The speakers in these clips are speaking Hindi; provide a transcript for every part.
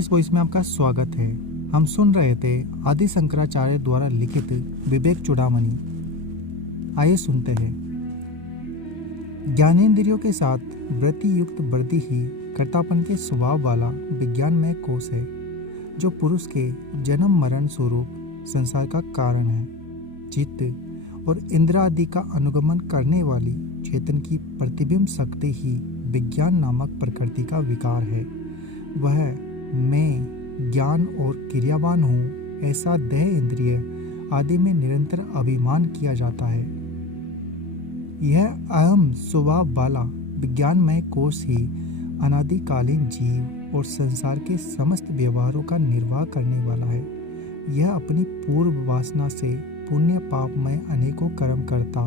25 वॉइस में आपका स्वागत है। हम सुन रहे थे आदि शंकराचार्य द्वारा लिखित विवेक चूड़ामणि। आइए सुनते हैं। ज्ञानेंद्रियों के साथ वृत्ति युक्त वृद्धि ही कर्तापन के स्वभाव वाला विज्ञानमय कोश है, जो पुरुष के जन्म मरण स्वरूप संसार का कारण है। चित्त और इंद्र आदि का अनुगमन करने वाली चेतन की प्रतिबिंब शक्ति ही विज्ञान नामक प्रकृति का विकार है। वह मैं ज्ञान और क्रियावान हूँ, ऐसा देह इंद्रिय आदि में निरंतर अभिमान किया जाता है। यह अहम स्वभाव वाला विज्ञानमय कोश ही अनादिकालीन जीव और संसार के समस्त व्यवहारों का निर्वाह करने वाला है। यह अपनी पूर्व वासना से पुण्य पापमय अनेकों कर्म करता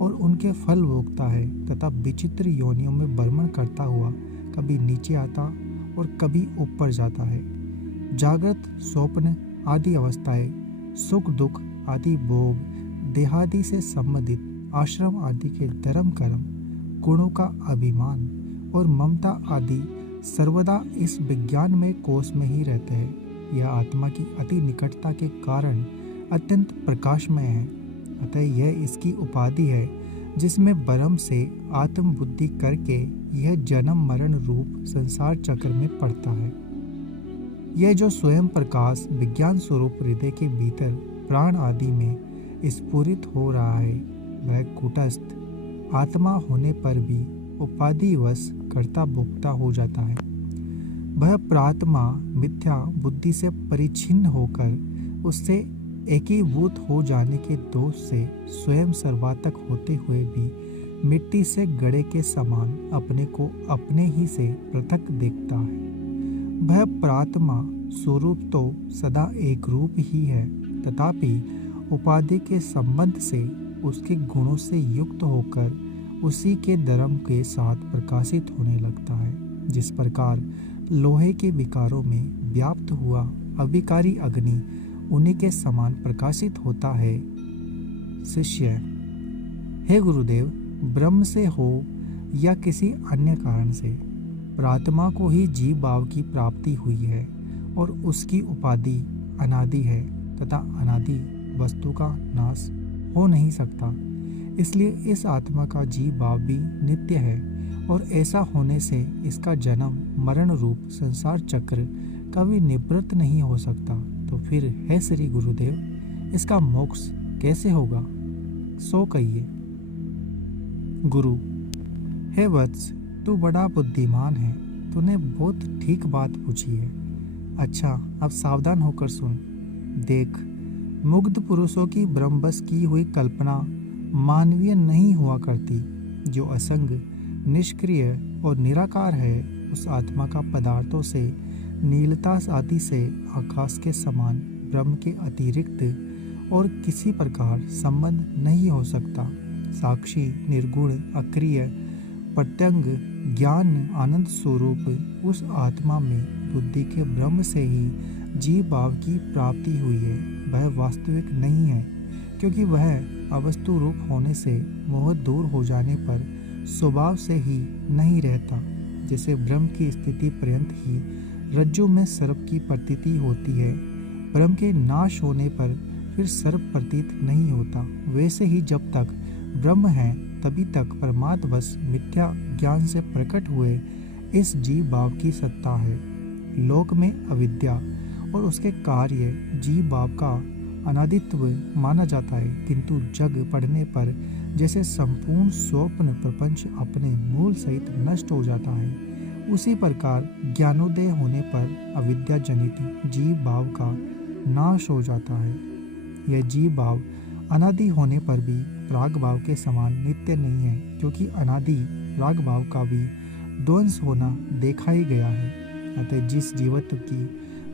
और उनके फल भोगता है तथा विचित्र योनियों में भ्रमण करता हुआ कभी नीचे आता और कभी ऊपर जाता है। जागृत स्वप्न आदि अवस्थाएं, सुख दुख आदि भोग, देहादि से संबंधित आश्रम आदि के धर्म कर्म, गुणों का अभिमान और ममता आदि सर्वदा इस विज्ञान में कोश में ही रहते हैं। यह आत्मा की अति निकटता के कारण अत्यंत प्रकाशमय है, अतः यह इसकी उपाधि है जिसमें ब्रह्म से आत्म बुद्धि करके यह जन्म मरण रूप संसार चक्र में पड़ता है। यह जो स्वयं प्रकाश विज्ञान स्वरूप हृदय के भीतर प्राण आदि में स्फुरित हो रहा है, वह कूटस्थ आत्मा होने पर भी उपाधिवश कर्ता भोक्ता हो जाता है। वह प्रात्मा मिथ्या बुद्धि से परिच्छिन्न होकर उससे एकीभूत हो जाने के दोष से स्वयं सर्वातक होते हुए भी मिट्टी से गड़े के समान अपने को अपने ही से पृथक देखता है। वह प्रात्मा स्वरूप तो सदा एक रूप ही है, तथापि उपाधि के संबंध से उसके गुणों से युक्त होकर उसी के धर्म के साथ प्रकाशित होने लगता है। जिस प्रकार लोहे के विकारों में व्याप्त हुआ अविकारी अग्नि उन्हीं के समान प्रकाशित होता है। शिष्य: हे गुरुदेव, ब्रह्म से हो या किसी अन्य कारण से प्रात्मा को ही जीव भाव की प्राप्ति हुई है और उसकी उपाधि अनादि है तथा अनादि वस्तु का नाश हो नहीं सकता। इसलिए इस आत्मा का जीव भाव भी नित्य है और ऐसा होने से इसका जन्म मरण रूप संसार चक्र कभी निवृत्त नहीं हो सकता। तो फिर हे श्री गुरुदेव, इसका मोक्ष कैसे होगा, सो कहिए। गुरु: हे वत्स, तू बड़ा बुद्धिमान है, तूने बहुत ठीक बात पूछी है। अच्छा, अब सावधान होकर सुन। देख, मुग्ध पुरुषों की ब्रह्मवश की हुई कल्पना मानवीय नहीं हुआ करती। जो असंग, निष्क्रिय और निराकार है, उस आत्मा का पदार्थों से नीलता आदि से आकाश के समान ब्रह्म के अतिरिक्त और किसी प्रकार संबंध नहीं हो सकता। साक्षी, निर्गुण, अक्रिय, प्रत्यंग, ज्ञान, आनंद स्वरूप उस आत्मा में बुद्धि के ब्रह्म से ही जीव भाव की प्राप्ति हुई है। वह वास्तविक नहीं है, क्योंकि वह अवस्तु रूप होने से मोह दूर हो जाने पर स्वभाव से ही नहीं रहता। जैसे ब्रह्म की स्थिति पर्यंत ही रज्जु में सर्प की प्रतीति होती है, ब्रह्म के नाश होने पर फिर सर्प प्रतीत नहीं होता, वैसे ही जब तक ब्रह्म है तभी तक परमात्मवश मिथ्या ज्ञान से प्रकट हुए इस जीव भाव की सत्ता है। लोक में अविद्या और उसके कार्य जीव भाव का अनादित्व माना जाता है, किंतु जग पड़ने पर जैसे संपूर्ण स्वप्न प्रपंच अपने मूल सहित नष्ट हो जाता है, उसी प्रकार ज्ञानोदय होने पर अविद्या जनित जीव भाव का नाश हो जाता है। यह जीव भाव अनादि होने पर भी प्राग भाव के समान नित्य नहीं है, क्योंकि अनादि प्राग भाव का भी ध्वंस होना देखा ही गया है। अतः जिस जीवत्व की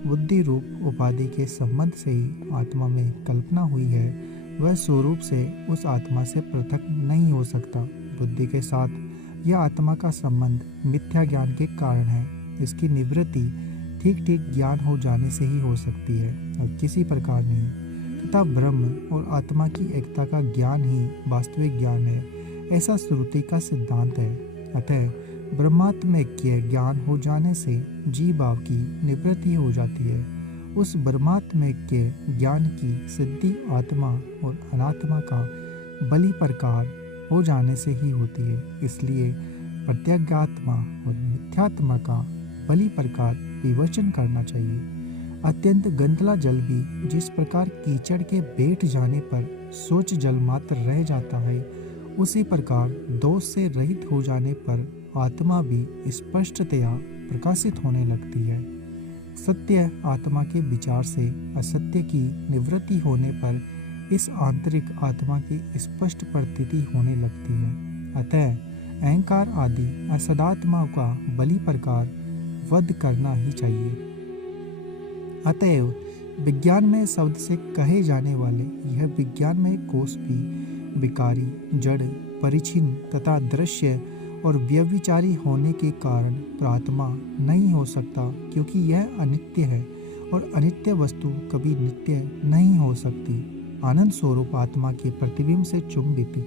बुद्धि रूप उपाधि के संबंध से ही आत्मा में कल्पना हुई है, वह स्वरूप से उस आत्मा से पृथक नहीं हो सकता। बुद्धि के साथ यह आत्मा का संबंध मिथ्या ज्ञान के कारण है। इसकी निवृत्ति ठीक ठीक ज्ञान हो जाने से ही हो सकती है और किसी प्रकार नहीं, तथा ब्रह्म और आत्मा की एकता का ज्ञान ही वास्तविक ज्ञान है, ऐसा श्रुति का सिद्धांत है। अतः ब्रह्मात्मैक्य ज्ञान हो जाने से जीव भाव की निवृत्ति हो जाती है। उस ब्रह्मात्मैक्य ज्ञान की सिद्धि आत्मा और अनात्मा का बलि प्रकार हो जाने से ही होती है। इसलिए प्रत्यगात्मा और मिथ्यात्मा का बलि प्रकार विवेचन करना चाहिए। अत्यंत गंदला जल भी जिस प्रकार कीचड़ के बैठ जाने पर सोच जल मात्र रह जाता है, उसी प्रकार दोष से रहित हो जाने पर आत्मा भी स्पष्टतया प्रकाशित होने लगती है। सत्य आत्मा के विचार से असत्य की निवृत्ति होने पर इस आंतरिक आत्मा की स्पष्ट प्रतीति होने लगती है। अतः अहंकार आदि असदात्माओं का बलि प्रकार वध करना ही चाहिए। अतएव विज्ञानमय शब्द से कहे जाने वाले यह विज्ञानमय कोश भी विकारी, जड़, परिच्छिन्न तथा दृश्य और व्यभिचारी होने के कारण प्रात्मा नहीं हो सकता, क्योंकि यह अनित्य है और अनित्य वस्तु कभी नित्य नहीं हो सकती। आनंद स्वरूप आत्मा के प्रतिबिंब से चुंबित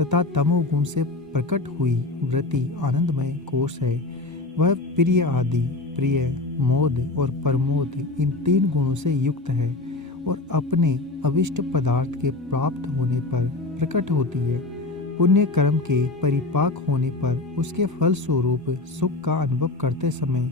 तथा तमोगुण से प्रकट हुई वृत्ति आनंदमय कोश है। वह प्रिय आदि, प्रिय, मोद और प्रमोद इन 3 गुणों से युक्त है और अपने अविष्ट पदार्थ के प्राप्त होने पर प्रकट होती है। पुण्य कर्म के परिपाक होने पर उसके फल स्वरूप सुख का अनुभव करते समय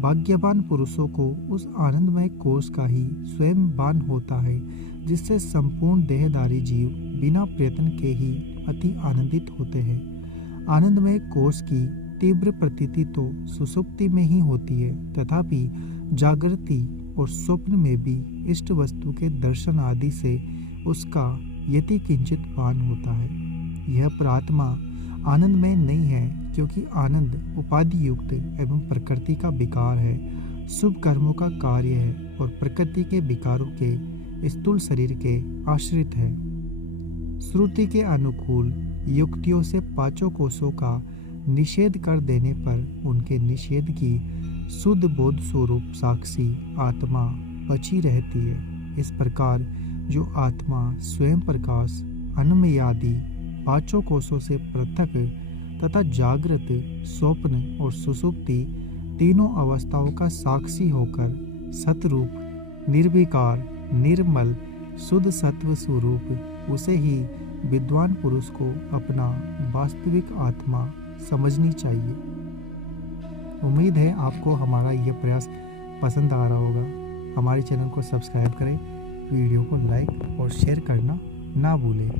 भाग्यवान पुरुषों को उस आनंदमय कोश का ही स्वयं भान होता है, जिससे संपूर्ण देहधारी जीव बिना प्रयत्न के ही अति आनंदित होते हैं। आनंदमय कोश की तीव्र प्रतीति तो सुसुप्ति में ही होती है, तथापि जागृति और स्वप्न में भी इष्ट वस्तु के दर्शन आदि से उसका यति किंचित भान होता है। यह प्रात्मा आनंद में नहीं है, क्योंकि आनंद उपाधि युक्त एवं प्रकृति का विकार है, शुभ कर्मों का कार्य है और प्रकृति के विकारों के स्थूल शरीर के आश्रित है। श्रुति के अनुकूल युक्तियों से 5 कोशों का निषेध कर देने पर उनके निषेध की शुद्ध बोध स्वरूप साक्षी आत्मा बची रहती है। इस प्रकार जो आत्मा स्वयं प्रकाश, अन्नमयादि 5 कोशों से पृथक तथा जागृत, स्वप्न और सुषुप्ति तीनों अवस्थाओं का साक्षी होकर सतरूप, निर्विकार, निर्मल, शुद्ध सत्व स्वरूप उसे ही विद्वान पुरुष को अपना वास्तविक आत्मा समझनी चाहिए। उम्मीद है आपको हमारा यह प्रयास पसंद आ रहा होगा। हमारे चैनल को सब्सक्राइब करें, वीडियो को लाइक और शेयर करना ना भूलें।